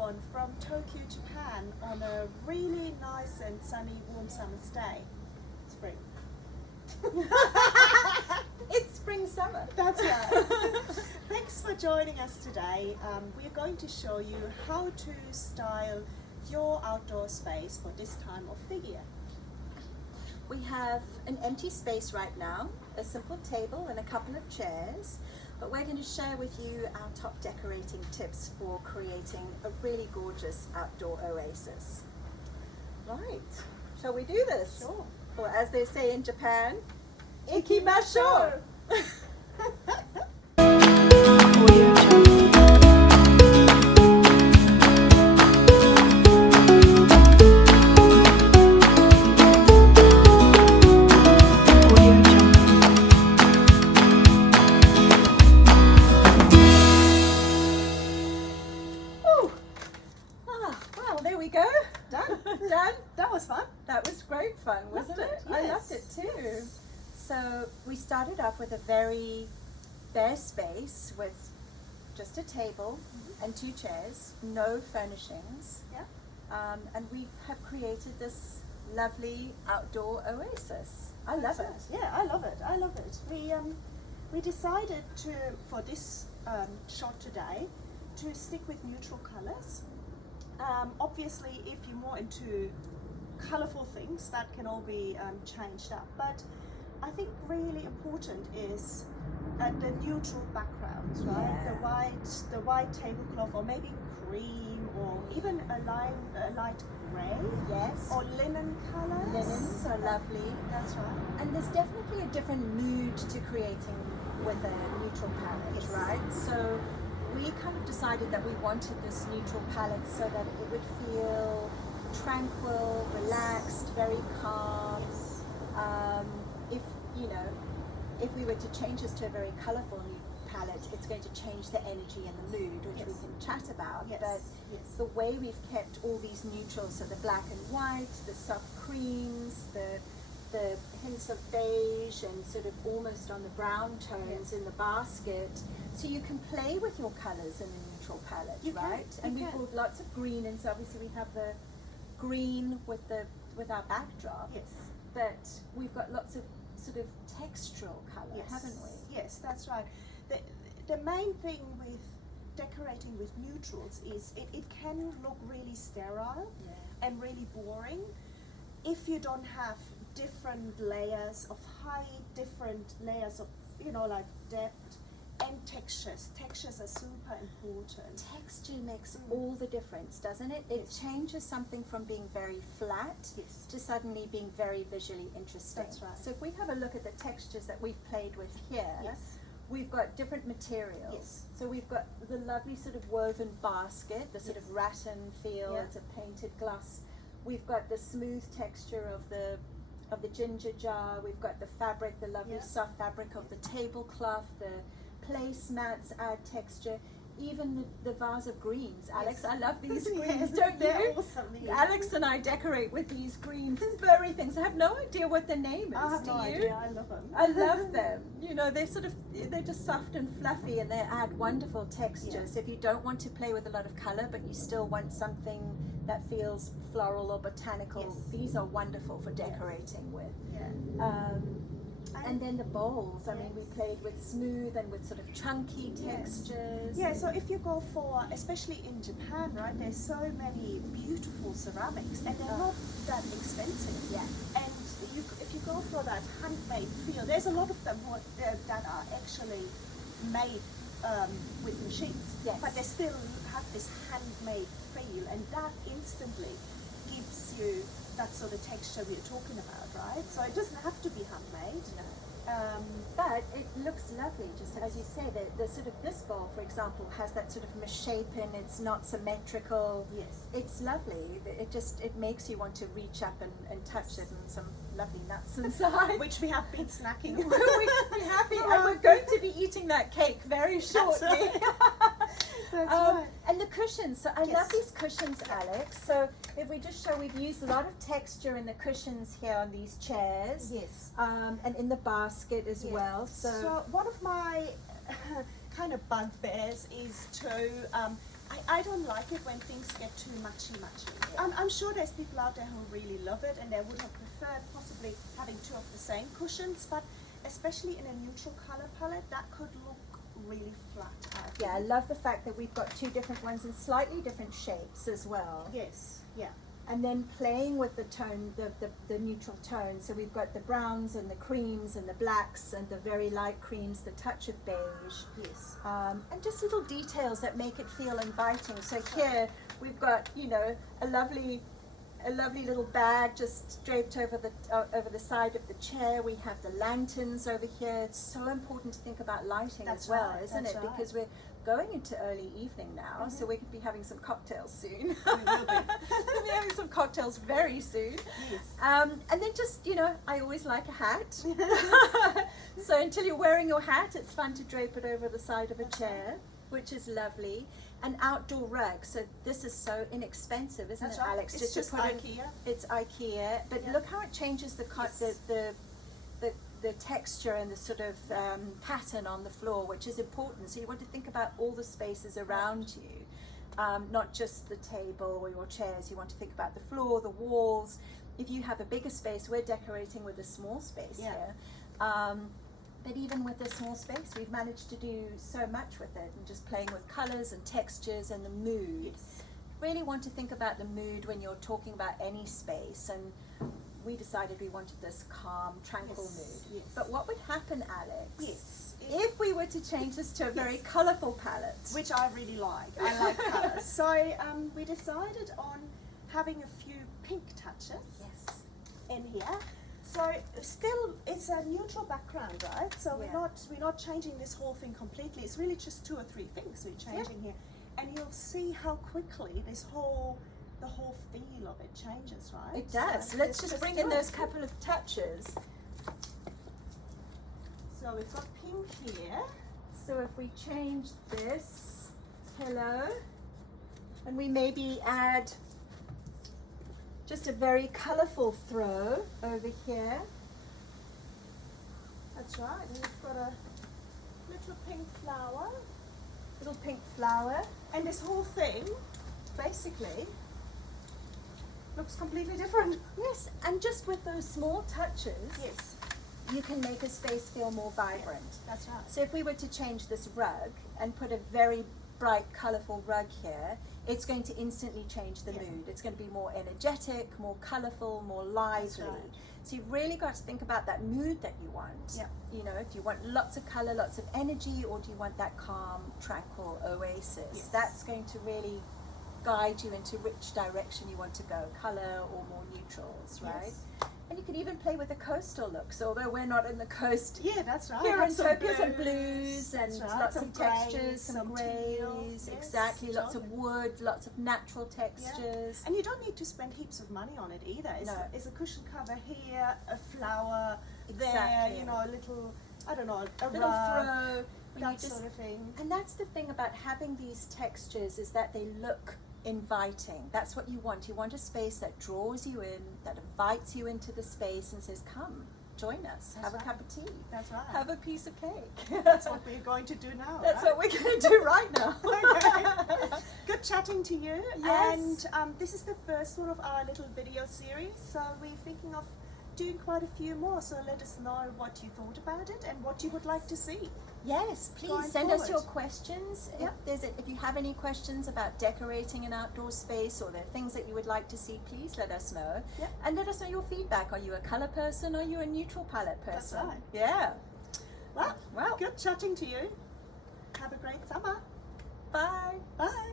everyone from Tokyo, Japan on a really nice and sunny, warm summer's day. Spring. It's spring summer. That's right. Thanks for joining us today. We're going to show you how to style your outdoor space for this time of the year. We have an empty space right now, a simple table and a couple of chairs, but we're going to share with you our top decorating tips for creating a really gorgeous outdoor oasis. Right, shall we do this? Sure. Or as they say in Japan, ikimashou! Well, there we go. Done. Done. That was fun. That was great fun, wasn't Loved it? it, I yes. loved it too. So we started off with a very bare space with just a table and two chairs, no furnishings, Yeah. and we have created this lovely outdoor oasis. I love it. Yeah, I love it. I love it. We decided to, for this shot today, to stick with neutral colors. Obviously, if you're more into colorful things, that can all be changed up. But I think really important is the neutral backgrounds, right? Yeah. The white tablecloth, or maybe cream, or even a light grey. Yes. Or linen colors. Linens are lovely. That's right. And there's definitely a different mood to creating with a neutral palette, Yes. right? So we kind of decided that we wanted this neutral palette so that it would feel tranquil, relaxed, very calm. Yes. If we were to change this to a very colourful new palette, it's going to change the energy and the mood, which we Yes. can chat about. Yes. But Yes. the way we've kept all these neutrals, so the black and white, the soft creams, the hints of beige and sort of almost on the brown tones Yes. in the basket, so you can play with your colours in a neutral palette, You can, right? you And we can. pulled lots of green, and so obviously we have the green with our backdrop, Yes. but we've got lots of sort of textural colour, Yes. haven't we? Yes, that's right. The main thing with decorating with neutrals is it can look really sterile and really boring if you don't have different layers of height, different layers of, like depth and textures. Textures are super important. Texture makes all the difference, doesn't it? It changes something from being very flat Yes. to suddenly being very visually interesting. That's right. So if we have a look at the textures that we've played with here, Yes. we've got different materials. Yes. So we've got the lovely sort of woven basket, the sort Yes. of rattan feel, Yeah. it's a painted glass. We've got the smooth texture of the ginger jar. We've got the fabric, the lovely Yeah. soft fabric of the tablecloth, the placemats add texture. Even the vase of greens. Alex, Yes. I love these greens, Yes, don't they're you? awesome, yes. Alex and I decorate with these green furry things. I have no idea what the name is. I have Do no you? idea. I love them. I love them. They're just soft and fluffy, and they add wonderful texture. Yes. So if you don't want to play with a lot of color, but you still want something that feels floral or botanical, Yes. these are wonderful for decorating with. Yeah. And then the bowls, I mean, we Yes. played with smooth and with sort of chunky Yes. textures. Yeah, so if you go for, especially in Japan, right, there's so many beautiful ceramics and they're not that expensive. Yeah. And if you go for that handmade feel, there's a lot of them that are actually made with machines, Yes. but they still have this handmade feel, and that instantly gives you that sort of texture we're talking about, right? So it doesn't have to be handmade. But it looks lovely, just as you say, the sort of this bowl, for example, has that sort of misshapen, it's not symmetrical. Yes. It's lovely. It makes you want to reach up and touch it, and some lovely nuts inside. Which we have been snacking. We're happy, and we're going to be eating that cake very shortly. That's right. And the cushions. So I love Yes. these cushions, Alex. So if we just show, we've used a lot of texture in the cushions here on these chairs. Yes. And in the basket as Yeah. well. So one of my kind of bugbears is to I don't like it when things get too matchy. Yeah. I'm sure there's people out there who really love it and they would have preferred possibly having two of the same cushions, but especially in a neutral color palette, that could look really flat. I Yeah, I think. love the fact that we've got two different ones in slightly different shapes as well. Yes, yeah. And then playing with the tone, the neutral tone. So we've got the browns and the creams and the blacks and the very light creams, the touch of beige. Yes. And just little details that make it feel inviting. So here we've got, you know, a lovely little bag just draped over the side of the chair. We have the lanterns over here. It's so important to think about lighting That's as well, right, isn't that's it? right. Because we're going into early evening now, so we could be having some cocktails soon. We will be. We'll be having some cocktails very soon. Yes. And then just, you know, I always like a hat. So until you're wearing your hat, it's fun to drape it over the side of a That's chair, which is lovely. An outdoor rug. So this is so inexpensive, isn't That's it, right. Alex? It's just to put it, IKEA. it's IKEA, but Yeah. look how it changes the Yes. the texture and the sort of pattern on the floor, which is important. So you want to think about all the spaces around you, not just the table or your chairs. You want to think about the floor, the walls. If you have a bigger space, we're decorating with a small space Yeah. here. But even with this small space, we've managed to do so much with it, and just playing with colors and textures and the mood. Yes. Really want to think about the mood when you're talking about any space, and we decided we wanted this calm, tranquil Yes, mood. yes. But what would happen, Alex, Yes. if we were to change this to a very Yes. colourful palette? Which I really like. I like colours. So we decided on having a few pink touches Yes. in here. So still, it's a neutral background, right? So Yeah. we're not changing this whole thing completely. It's really just 2 or 3 things we're changing here, and you'll see how quickly the whole feel of it changes, right? It does. So Let's just bring in do it. those couple of touches. So we've got pink here. So if we change this pillow, and we maybe add just a very colourful throw over here. That's right. And we've got a little pink flower. Little pink flower. And this whole thing, basically, looks completely different. Yes, and just with those small touches, Yes, you can make a space feel more vibrant. that's right. So if we were to change this rug and put a very bright, colourful rug here, it's going to instantly change the Yeah. mood. It's going to be more energetic, more colourful, more lively. right. So you've really got to think about that mood that you want. Yeah. You know, do you want lots of colour, lots of energy, or do you want that calm, tranquil oasis? Yes. That's going to really guide you into which direction you want to go, colour or more neutrals, right? Yes. And you can even play with the coastal looks, although we're not in the coast. Yeah, that's right. Here Have in some Tokyo, some blues and That's right. lots Some of textures, greys, some teal. greys, Yes, exactly, lots of totally. wood, lots of natural textures. And you don't need to spend heaps of money on it either. No. It's a cushion cover here, a flower there, Exactly. you know, a little, I don't know, a Little rug, throw. when you that just- sort of thing. And that's the thing about having these textures, is that they look inviting. That's what you want. You want a space that draws you in, that invites you into the space and says, come, join us, have a right. cup of tea, That's right. have a piece of cake. That's what we're going to do now. That's right? what we're going to do right now. Okay. Good chatting to you. Yes. And this is the first one of our little video series. So we're thinking of doing quite a few more. So let us know what you thought about it and what you would like to see. Yes, please Going send us your forward. questions. Yep. If you have any questions about decorating an outdoor space, or there are things that you would like to see, please let us know. Yep. And let us know your feedback. Are you a colour person, or are you a neutral palette That's person? right. Yeah. Well, Well, good chatting to you. Have a great summer. bye. Bye.